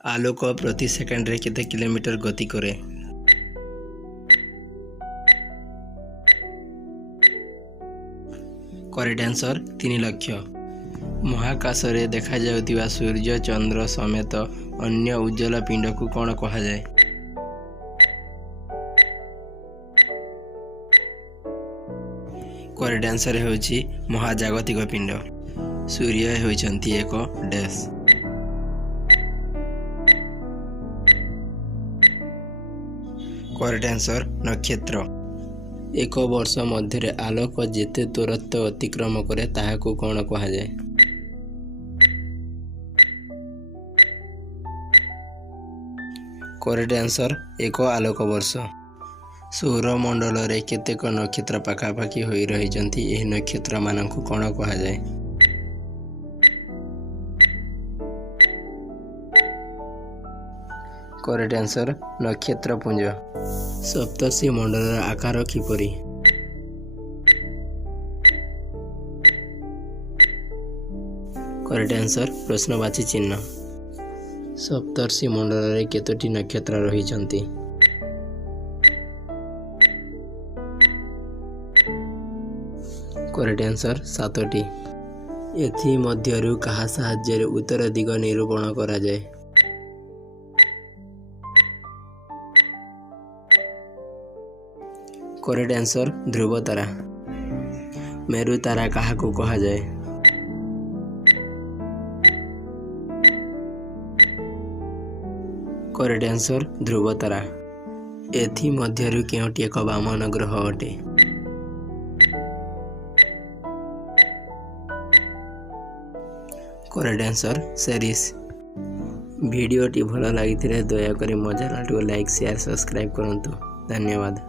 आलोक प्रति सेकेंड रे केते किलोमीटर गति करे? Correct answer 3 lakh. महाकाश रे देखा जाउतिबा सूर्य चंद्र समेत अन्य उज्जवल पिंड को कौन कहा जाए? करेक्ट आंसर होछि महाजागतिक पिंड। सूर्य होइछंती एक डैश। करेक्ट आंसर नक्षत्र। एक वर्ष मध्य आलोक जेते दूरत्व अतिक्रम करे ताहाको कौन कहा जाए? करेक्ट आंसर एक आलोक वर्ष। सौरमंडल रे केतेक नक्षत्र पाखापाखि होई रहिचंती एही नक्षत्र मानकु कौन कहा जाए? Correct answer नक्षत्रपुंज। सप्तर्षि मंडल आकार किपरि? करेक्ट आंसर प्रश्नवाची चिन्ह। सप्तर्षि मंडल रे केतोटी नक्षत्र रहिचंती? Correct answer 7टी। एथि मध्यरु कहा साहाय्य उत्तर दिग निरूपण करा जाए? करेक्ट आंसर ध्रुव तारा। मेरु तारा कहा को कहा जाए? करेक्ट आंसर ध्रुव तारा। एथि मध्यरु केउटी एक वामन ग्रह अटे? Correct answer सेरिस। वीडियोटी भल लगी दयाकोरी मो चैनल को लाइक शेयर सब्सक्राइब करंतु। धन्यवाद।